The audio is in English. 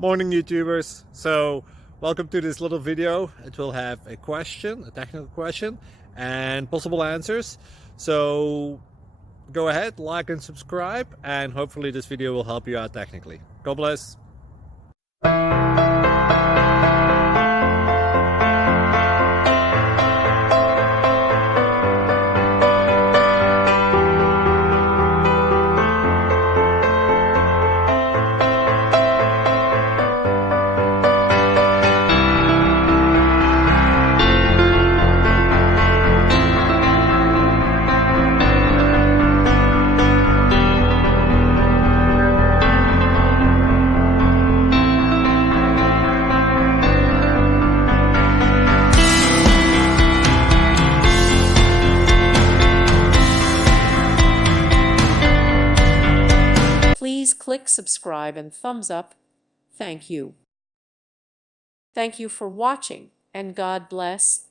Morning YouTubers. So welcome to this little video. It will have a question, a technical question, and possible answers. So go ahead, like and subscribe, and hopefully this video will help you out technically. God bless. Please click subscribe and thumbs up. Thank you. Thank you for watching, and God bless.